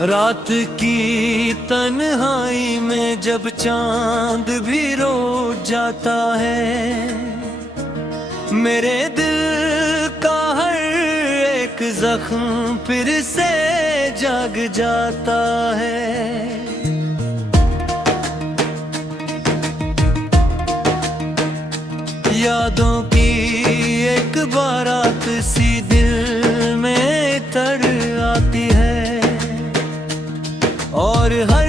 रात की तन्हाई में जब चांद भी रो जाता है, मेरे दिल का हर एक जख्म फिर से जग जाता है। यादों की एक बारात सी दिल में तर आती है, और हर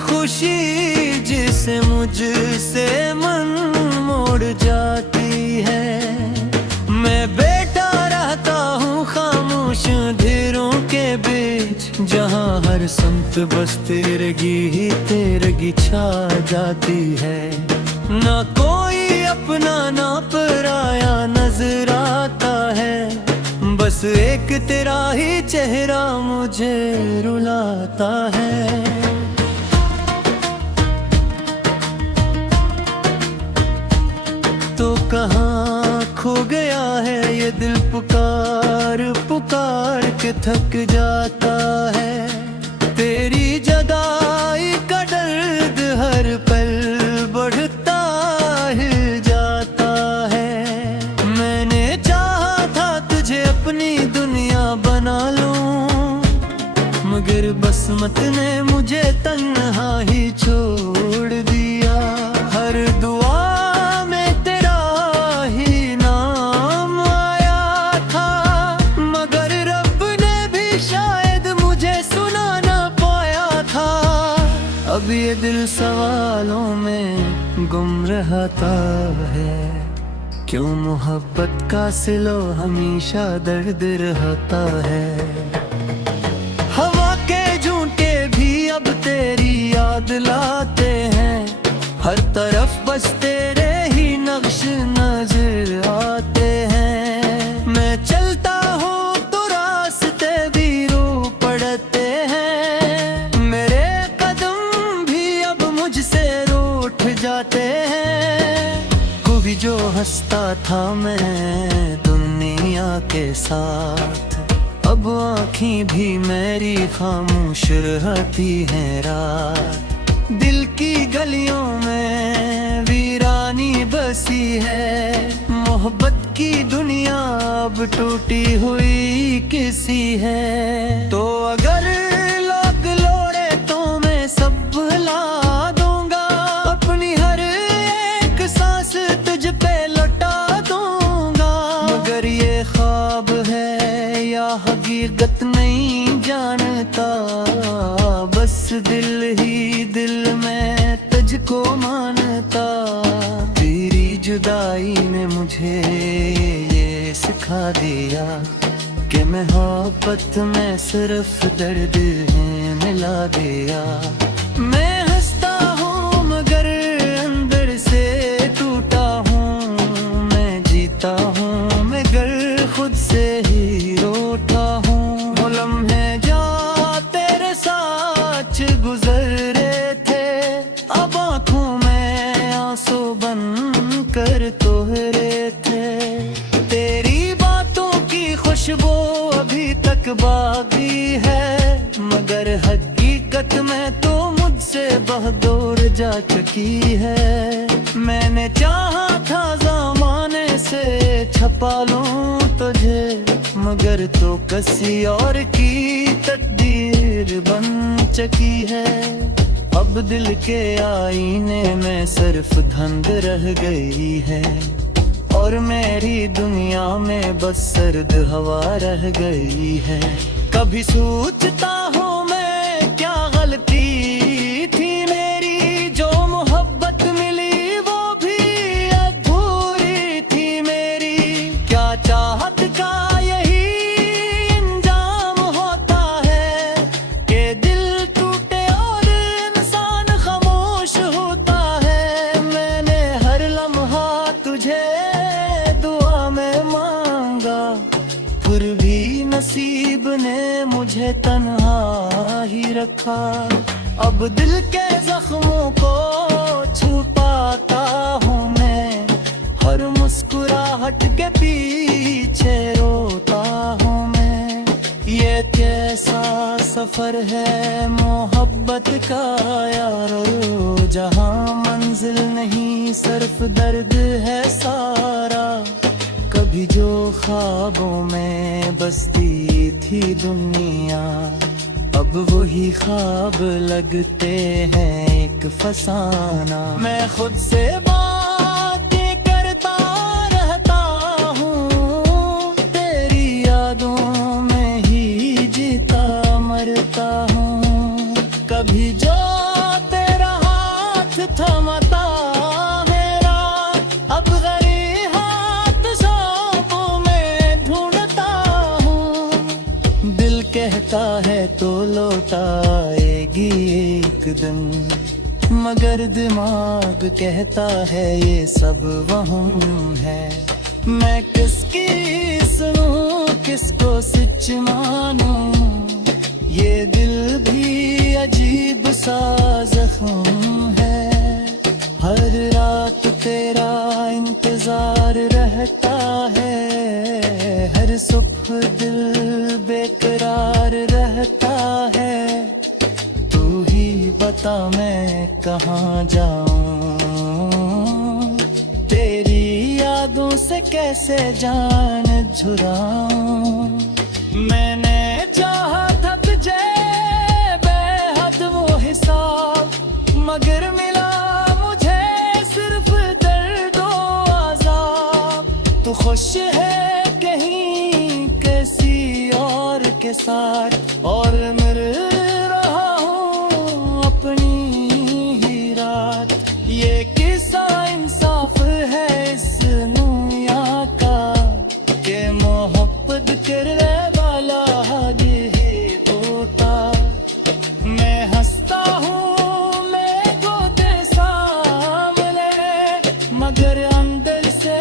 खुशी जिसे मुझसे मन मोड़ जाती है। मैं बैठा रहता हूँ खामोश अंधेरों के बीच, जहाँ हर संत बस तेरगी ही तेरगी छा जाती है। ना कोई अपना ना पराया नजर आता है, बस एक तेरा ही चेहरा मुझे रुलाता है। तो कहाँ खो गया है ये दिल, पुकार पुकार के थक जाता है। तेरी जुदाई का दर्द हर पल बढ़ता ही जाता है। मैंने चाहा था तुझे अपनी दुनिया बना लूं, मगर बसमत ने मुझे तन्हा ही छोड़ दिया। हर दुआ में तेरा ही नाम आया था, मगर रब ने भी शायद मुझे सुना ना पाया था। अब ये दिल सवालों में गुम रहता है, क्यों मोहब्बत का सिलो हमेशा दर्द रहता है। हवा के झूठे भी अब तेरी याद लाते हैं, हर तरफ बस तेरे ही नक्श नजर आते हैं। मैं चलता हूँ तो रास्ते भी रो पड़ते हैं, मेरे कदम भी अब मुझसे रूठ जाते हैं। भी जो हंसता था मैं दुनिया के साथ, अब आँखें भी मेरी खामोश रहती हैं रात। दिल की गलियों में वीरानी बसी है, मोहब्बत की दुनिया अब टूटी हुई किसी है। तो अगर लोग लोड़े तो मैं सब भुला दूंगा, अपनी हर एक सांस तुझ पे लौटा दूंगा। मगर ये ख्वाब है या हकीकत नहीं जानता, बस दिल ही दिल में तुझको मानता। तेरी जुदाई ने मुझे ये सिखा दिया कि मोहब्बत में सिर्फ दर्द है मिला दिया। मैं हंसता हूँ मगर अंदर से टूटा हूँ, मैं जीता हूँ मगर खुद से ही रोता हूँ। वो लम्हे जा तेरे साथ गुजरे थे, अब आँखों में आंसू बन कर तोहरे थे। तेरी बातों की खुशबू अभी तक बाकी है, मगर हकीकत में तो मुझसे बहुत दूर जा चुकी है। मैंने चाहा था ज़माने से छपा लूं तुझे, मगर तो किसी और की तकदीर बन चुकी है। अब दिल के आईने में सिर्फ धुंध रह गई है, और मेरी दुनिया में बस सर्द हवा रह गई है। कभी सोचता हूँ मैं क्या गलती थी मेरी, जो मोहब्बत मिली वो भी अधूरी थी मेरी। क्या चाहत का यही अंजाम होता है कि दिल टूटे और इंसान खामोश होता है। मैंने हर लम्हा तुझे दुआ में मांगा, फिर भी नसीब ने मुझे तन्हा ही रखा। अब दिल के जख्मों को छुपाता हूँ मैं, हर मुस्कुराहट के पीछे रोता हूँ मैं। ये कैसा सफर सफर है मोहब्बत का यारो, जहाँ मंजिल नहीं सिर्फ दर्द है सारा। कभी जो ख्वाबों में बसती थी दुनिया, अब वही ख्वाब लगते हैं एक फसाना। मैं खुद से बातें करता रहता हूँ, तेरी यादों में ही जीता मरता हूँ। कभी जो तेरा हाथ थमाता मेरा, अब गरी हाथ ख्वाबों में ढूंढता हूँ। दिल कहता है तो लौट आएगी एक दिन, मगर दिमाग कहता है ये सब वहम है। मैं किसकी सुनूं, किसको सच मानूं, ये दिल भी अजीब सा जख्म है। हर रात तेरा इंतजार रहता है, हर सुबह दिल बेकरार रहता है। तू ही बता मैं कहाँ जाऊं, तेरी यादों से कैसे जान झुराऊं। मैंने चाहा था तुझे बेहद वो हिसाब, मगर मिला मुझे सिर्फ दर्द और आज़ाब। तू खुश है कहीं किसी और के साथ, और मिल रहा हूँ अपनी ही रात। ये किस्सा इंसाफ है इस दुनिया का, के मोहब्बत करने वाला ही तोता। मैं हंसता हूँ मैं गोदे सामने, मगर अंदर से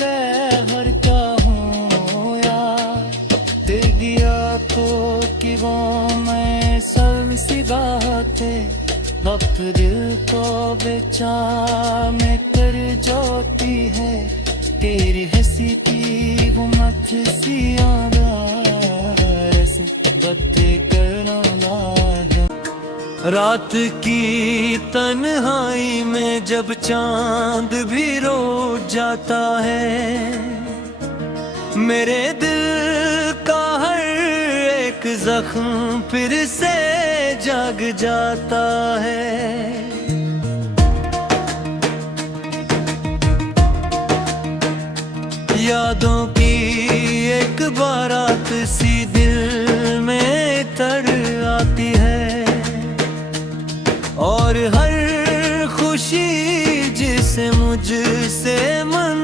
बेहर का हूँ यार। तेरी आँखों की वो मैं सब सी बातें, वक्त दिल को बेचाने कर जोती है। तेरी हंसी की वो मत सी से बातें करना है। रात की तन्हाई में जब चांद भी रो जाता है, मेरे दिल का हर एक जख्म फिर से जाग जाता है। यादों की एक बारात सी दिल में तर आती है, और हर खुशी जिसे मुझसे मन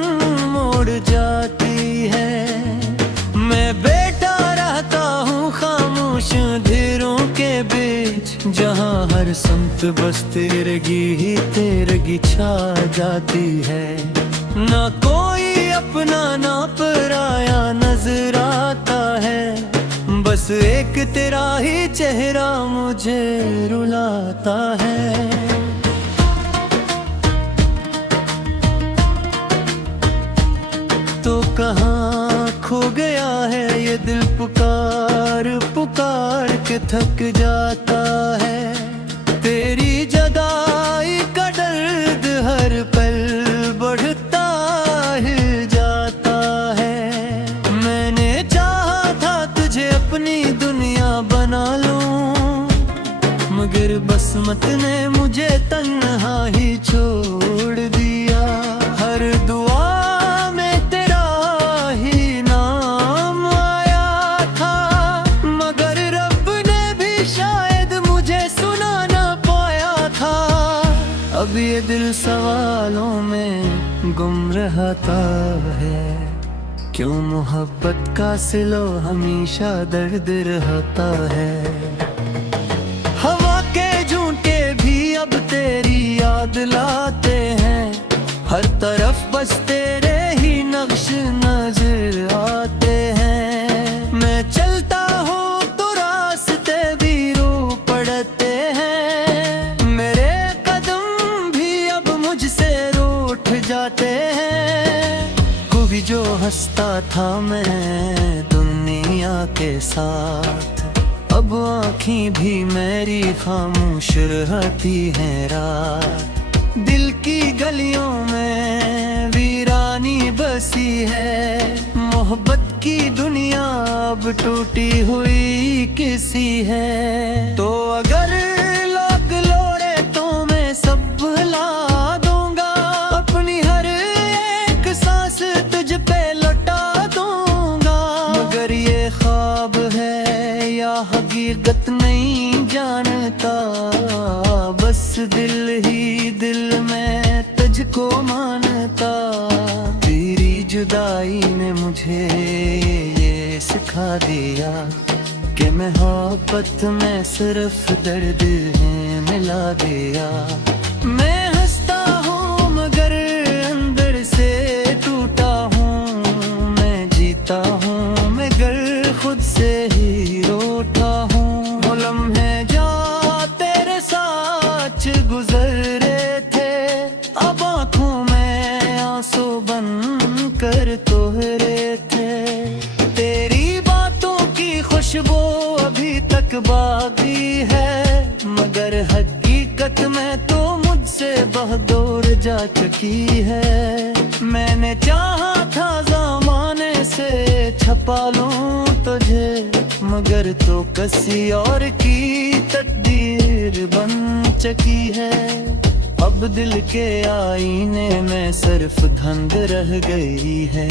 मोड़ जाती है। मैं बैठा रहता हूँ खामोश अंधेरों के बीच, जहाँ हर संत बस तेरगी ही तेरगी छा जाती है। ना कोई अपना ना पराया नजर आता है, बस एक तेरा ही चेहरा मुझे रुलाता है। तो कहाँ खो गया है ये दिल, पुकार पुकार के थक जाता है। तेरी जुदाई का दर्द हर पल बढ़ता ही जाता है। मैंने चाहा था तुझे अपनी दुनिया बना लूं, मगर बसमत ने मुझे तन्हा ही छोड़ दिया। हर दुआ में तेरा ही नाम आया था, मगर रब ने भी शायद मुझे सुना ना पाया था। अब ये दिल सवालों में गुम रहता है, क्यों मोहब्बत का सिलो हमेशा दर्द रहता है। हवा के झूठे भी अब तेरी याद लाते हैं, हर तरफ बस तेरे ही नक्श नजर आते हैं। मैं चलता हूँ तो रास्ते भी रो पड़ते हैं, मेरे कदम भी अब मुझसे रूठ जाते हैं। कोई जो हंसता था मैं दुनिया के साथ, अब आँखें भी मेरी खामोश रहती हैं रात। दिल की गलियों में वीरानी बसी है, मोहब्बत की दुनिया अब टूटी हुई किसी है। तो अगर लोग लोड़े तो मैं सब भुला दूंगा, अपनी हर एक सांस तुझ पे लौटा दूंगा। मगर ये ख्वाब है या हकीकत नहीं जानता, बस दिल ही दिल में तुझको मानता। तेरी जुदाई ने मुझे ये सिखा दिया कि मोहब्बत में सिर्फ दर्द है मिला दिया। मैं हंसता हूँ मगर अंदर से टूटा हूँ, मैं जीता हूँ मगर खुद से ही रोता हूँ। वो लम्हे जो तेरे साथ गुजरे थे, अब आँखों में आंसू बन कर तोहरे थे। तेरी बातों की खुशबू अभी तक बाकी है, मगर हकीकत में तो मुझसे बहुत दूर जा चुकी है। मैंने चाहा था ज़माने से छपा लूं तुझे, मगर तो किसी और की तकदीर बन चुकी है। अब दिल के आईने में सिर्फ धुंध रह गई है,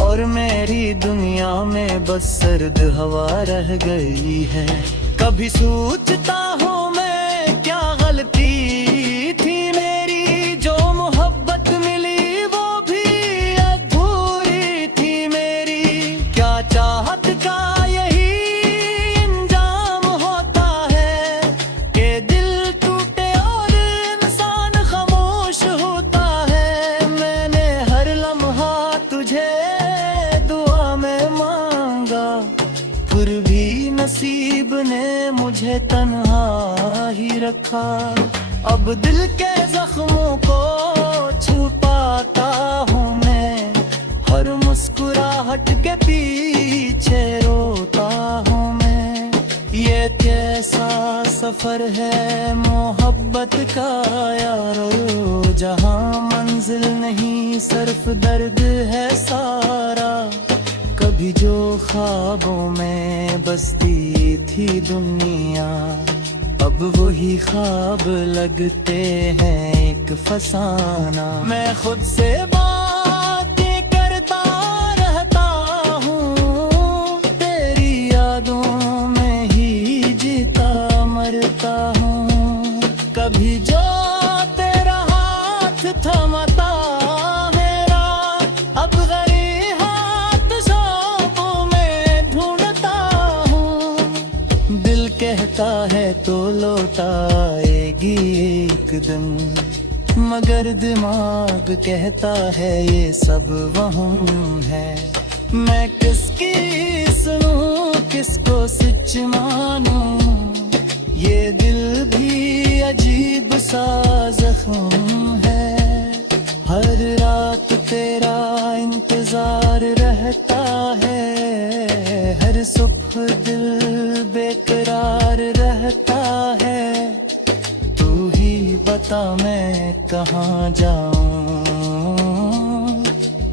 और मेरी दुनिया में बस सर्द हवा रह गई है। कभी सोचता हूँ मैं क्या गलती थी मेरी, जो मोहब्बत मिली वो भी अधूरी थी मेरी। क्या चाहत का यही अंजाम होता है कि दिल टूटे और इंसान खामोश होता है। मैंने हर लम्हा तुझे दुआ में मांगा, फिर भी नसीब ने मुझे तन्हा ही रखा। अब दिल के जख्मों को छुपाता हूँ मैं, हर मुस्कुराहट के पीछे रोता हूँ मैं। ये कैसा सफर है मोहब्बत का यारो, जहाँ मंजिल नहीं सिर्फ दर्द है सारा। कभी जो ख्वाबों में बसती थी दुनिया, अब वही ख्वाब लगते हैं एक फसाना। मैं खुद से बातें करता रहता हूँ, तेरी यादों में ही जीता मरता हूँ। कभी जो तेरा हाथ थमाता मेरा, अब गरीब हाथ सांपों में ढूंढता हूँ। दिल कहता है तो लौट आएगी एक दिन, मगर दिमाग कहता है ये सब वहम है। मैं किसकी सुनूं किसको सच मानूं, ये दिल भी अजीब सा जख्म है। हर रात तेरा इंतजार रहता है, हर सुबह दिल बेकरार रहता है। तू ही बता मैं कहाँ जाऊं,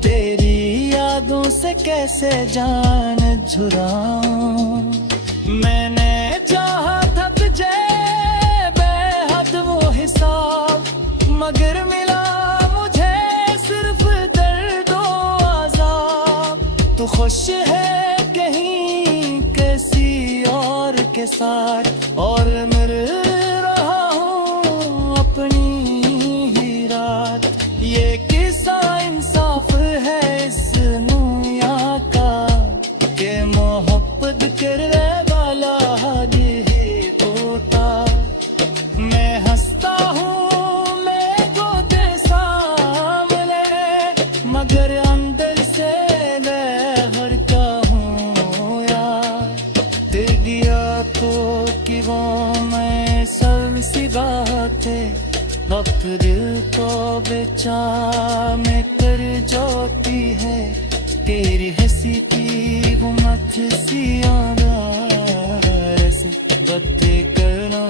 तेरी यादों से कैसे जान झुराऊं। मैंने चाहा था तुझे बेहद वो हिसाब, मगर मिला मुझे सिर्फ दर्द और आज़ाब। तू खुश है कहीं किसी और के साथ, और मर रहा हूँ अपनी ही रात। ये किस्सा इंसाफ है इस दुनिया का, कि मोहब्बत करने वाला हादी ही होता। मैं हंसता हूँ मैं खुद सामने, मगर अंदर से मैं का हूँ यार। तेरी आँखों की वो मैं सब सी बातें, वक्त दिल को बेचा में कर जोती है। तेरी हंसी की वो मत सी याद बातें करना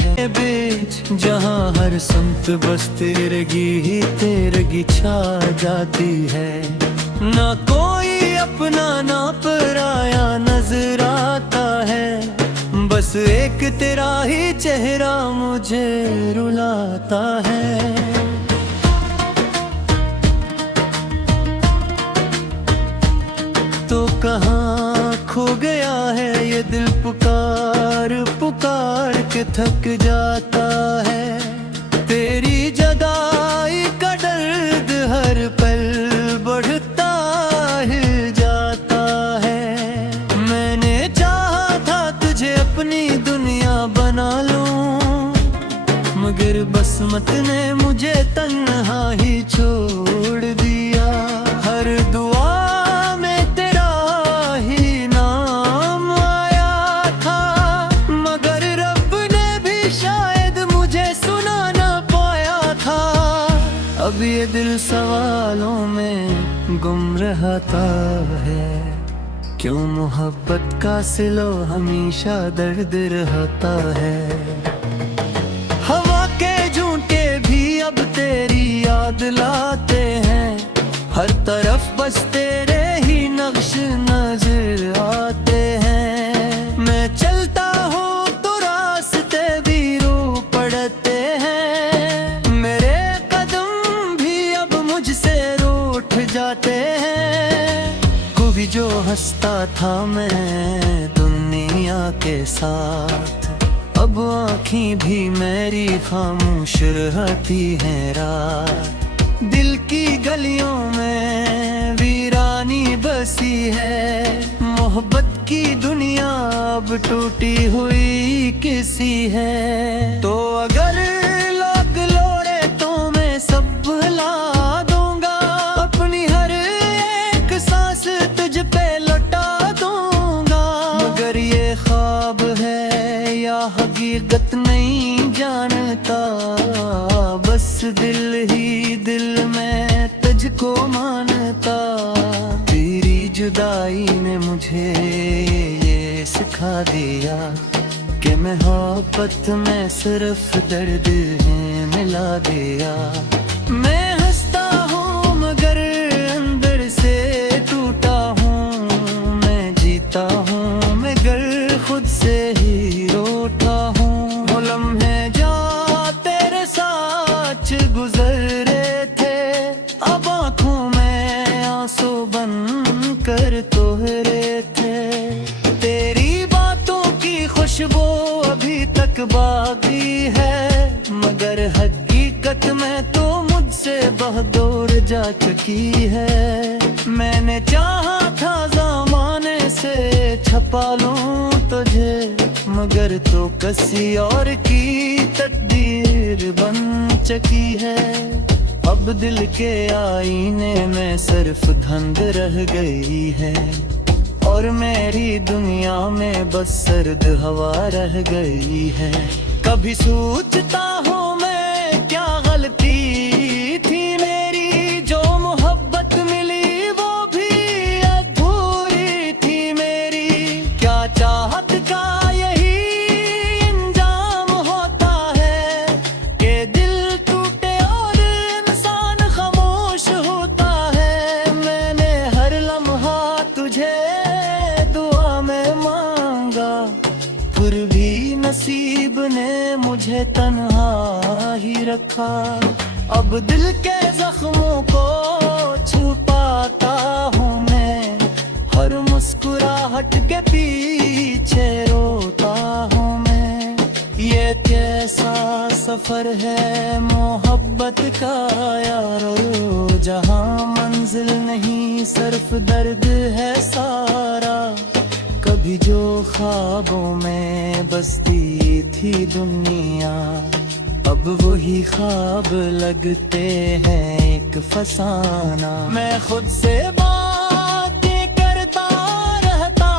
है बीच जहाँ हर संत बस तेरगी ही तेरगी छा जाती है। ना कोई अपना ना पराया नजर आता है, बस एक तेरा ही चेहरा मुझे रुलाता है। तो कहाँ खो गया है ये दिल पुकार पुकार के थक जाता है। तेरी जुदाई का दर्द हर पल बढ़ता ही जाता है। मैंने चाहा था तुझे अपनी दुनिया बना लूं, मगर बसमत ने मुझे तन्हा ही छोड़ दिया। हर दुआ अब ये दिल सवालों में गुम रहता है। क्यों मोहब्बत का सिलो हमेशा दर्द रहता है। हवा के झूठे भी अब तेरी याद लाते हैं, हर तरफ बस तेरे ही नक्श नजर आते हैं। मैं चलता हूँ तो रास्ते भी रो पड़ते हैं, मेरे जाते हैं। कोई जो हंसता था मैं दुनिया के साथ, अब आँखें भी मेरी खामोश रहती हैं रात। दिल की गलियों में वीरानी बसी है, मोहब्बत की दुनिया अब टूटी हुई किसी है। तो अगर लोग लोड़े तो मैं सब भुला दूंगा, अपनी हर एक सांस तुझ पे लौटा दूंगा। मगर ये ख्वाब है या हकीकत नहीं जानता, बस दिल ही दिल में तुझको मानता। तेरी जुदाई ने मुझे ये सिखा दिया कि मोहब्बत में सिर्फ दर्द है मिला दिया। मैं हंसता हूँ मगर अंदर से टूटा हूँ, मैं जीता हूँ मगर खुद से ही रोता हूँ। वो लम्हे जो तेरे साथ गुजरे थे, अब आँखों में आंसू बन कर तोहरे थे। तेरी बातों की खुशबू अभी तक बाकी है, मगर हकीकत में तो मुझसे बहुत दूर जा चुकी है। मैंने चाहा था ज़माने से छपा लूं तुझे, मगर तो किसी और की तकदीर बन चुकी है। अब दिल के आईने में सिर्फ धुंध रह गई है, और मेरी दुनिया में बस सर्द हवा रह गई है। कभी सोचता हूँ मैं क्या गलती थी मेरी, जो मोहब्बत मिली वो भी अधूरी थी मेरी। क्या चाहत का यही अंजाम होता है कि दिल टूटे और इंसान खामोश होता है। मैंने हर लम्हा तुझे दुआ में मांगा, फिर भी नसीब ने मुझे तन्हा ही रखा। अब दिल के जख्मों को छुपाता हूँ मैं, हर मुस्कुराहट के पीछे रोता हूँ मैं। ये कैसा सफर है मोहब्बत का यारो, जहाँ मंजिल नहीं सिर्फ दर्द है सारा। कभी जो ख्वाबों में बसती थी दुनिया, अब वही ख्वाब लगते हैं एक फसाना। मैं खुद से बातें करता रहता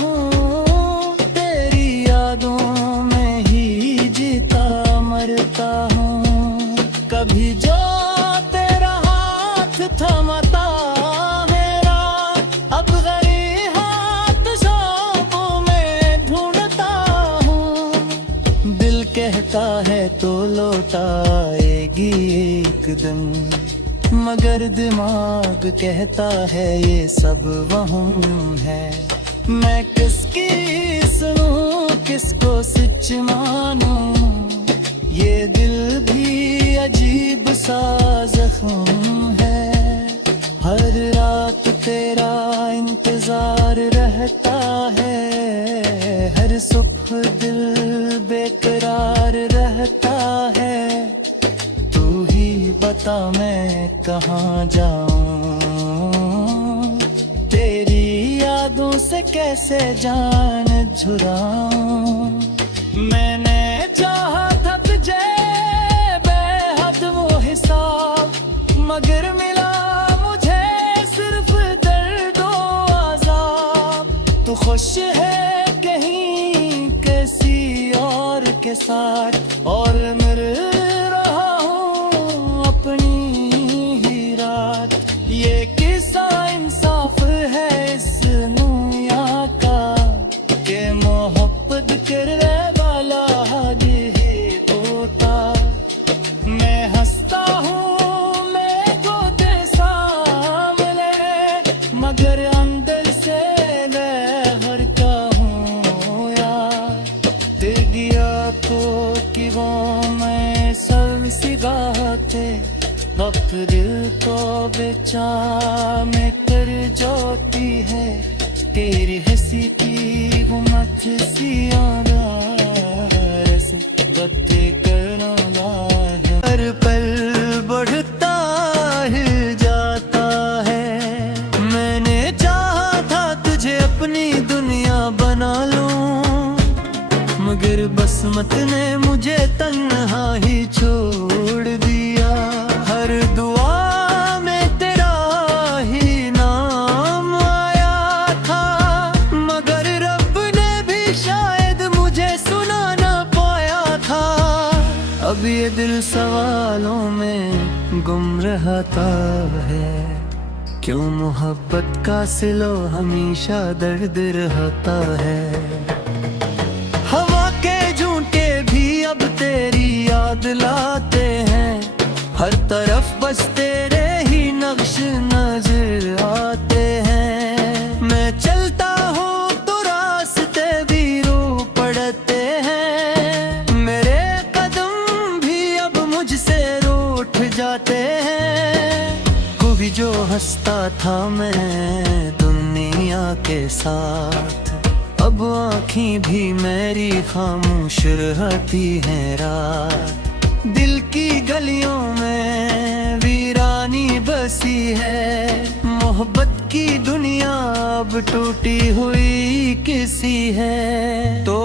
हूँ, तेरी यादों में ही जीता मरता हूँ। कभी जो तेरा हाथ थमाता मेरा, अब गरी हाथ सांपों में ढूंढता तो लौट आएगी एक दिन, मगर दिमाग कहता है ये सब वहम है। मैं किसकी सुनूं, किसको सच मानूं, ये दिल भी अजीब सा जख्म है। हर रात तेरा इंतजार रहता है, हर सुबह दिल बेकरार रहता है। तू ही बता मैं कहाँ जाऊं, तेरी यादों से कैसे जान झुराऊं। मैंने चाहा था तुझे बेहद वो हिसाब, मगर मिला मुझे सिर्फ दर्द और अज़ाब। तू खुश है कहीं किसी और के साथ, और मर रहा हूँ अपनी ही रात। ये किस्सा इंसाफ है इस दुनिया का, के मोहब्बत करने वाला ही होता। मैं हंसता हूँ मैं गोदे सामने, मगर अंदर से लहर का हूँ यार। दिल दिया तो कि वो मैं सब सी बातें, वक्त दिल को बेचा में कर जोती है। तेरी हंसी की वो मत सी आवाज़ बातें करना है। हर पल बढ़ता है जाता है, मैंने चाहा था तुझे अपनी दुनिया बना लूं, मगर बसमत ने मुझे तन्हा ही छोड़ दिया। हर दुआ में तेरा ही नाम आया था, मगर रब ने भी शायद मुझे सुना ना पाया था। अब ये दिल सवालों में गुम रहता है, क्यों मोहब्बत का सिलो हमेशा दर्द रहता है। हवा के झूठे भी अब तेरी याद लाते हैं, हर तरफ बस तेरे ही नक्श नजर आते हैं। मैं चलता हूँ तो रास्ते भी रो पड़ते हैं, मेरे कदम भी अब मुझसे रूठ जाते हैं। कोई जो हंसता था मैं दुनिया के साथ, अब आँखें भी मेरी खामोश रहती हैं रात। दिल की गलियों में वीरानी बसी है, मोहब्बत की दुनिया अब टूटी हुई किसी है। तो